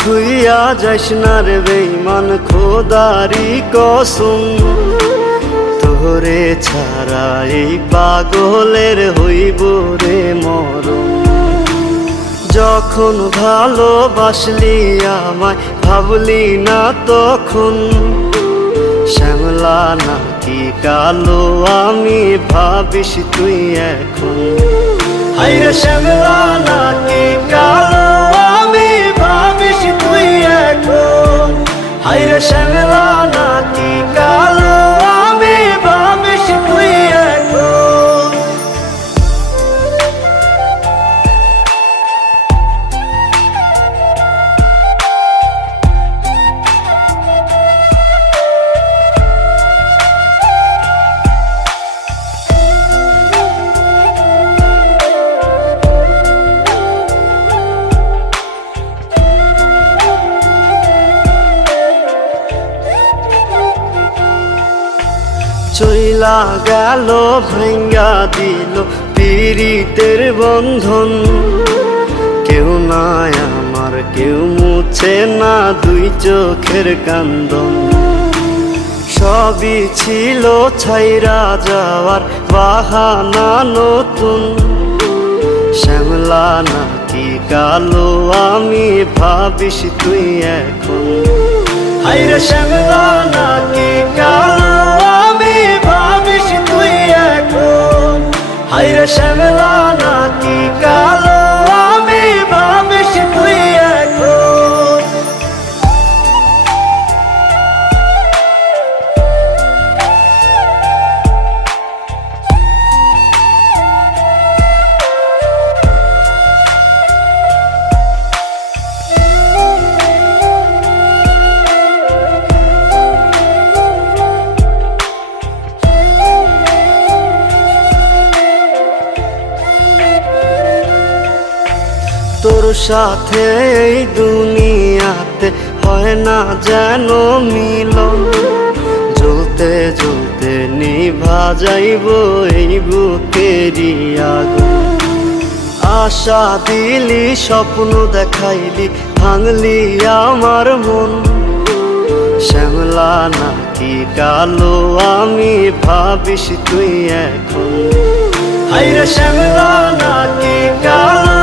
থুইয়া যাইস না রে বেঈমান, খোদারি কসম। তোরে ছাড়া এই পাগলের হইব রে মরণ। যখন ভালোবাসলি আমায় ভাবলি না তখন, শ্যামলা নাকি কালো আমি ভাবিস তুই এখন। হায়রে শ্যামলা নাকি কালো আমি ভাবিস তুই এখন। হায়রে শ্যামলা নাকি কালো আমি ভাবিস তুই এখন। চইলা গেল ভাঙ্গা দিল পীড়িতের বন্ধন। কেউ নাই আমার, কেউ মুছে না দুই চোখের কান্দন। সবই ছিল ছাইরা যাওয়ার বাহানা নতুন। শ্যামলা নাকি কালো আমি ভাবিস তুই এখন। হায়রে শ্যামলা নাকি কালো আমি ভাবিস তুই এখন। হায়রে শ্যামলা নাকি কালো আমি ভাবিস তুই এখন। তোর সাথে এই দুনিয়াতে হয় না যেন মিলন। জ্বলতে জ্বলতে নিভা যাইব এই বুকেরই আগুন। আশা দিলি, স্বপ্ন দেখাইলি, ভাঙলি আমার মন। শ্যামলা নাকি কালো আমি ভাবিস তুই এখন। হায়রে শ্যামলা নাকি কালো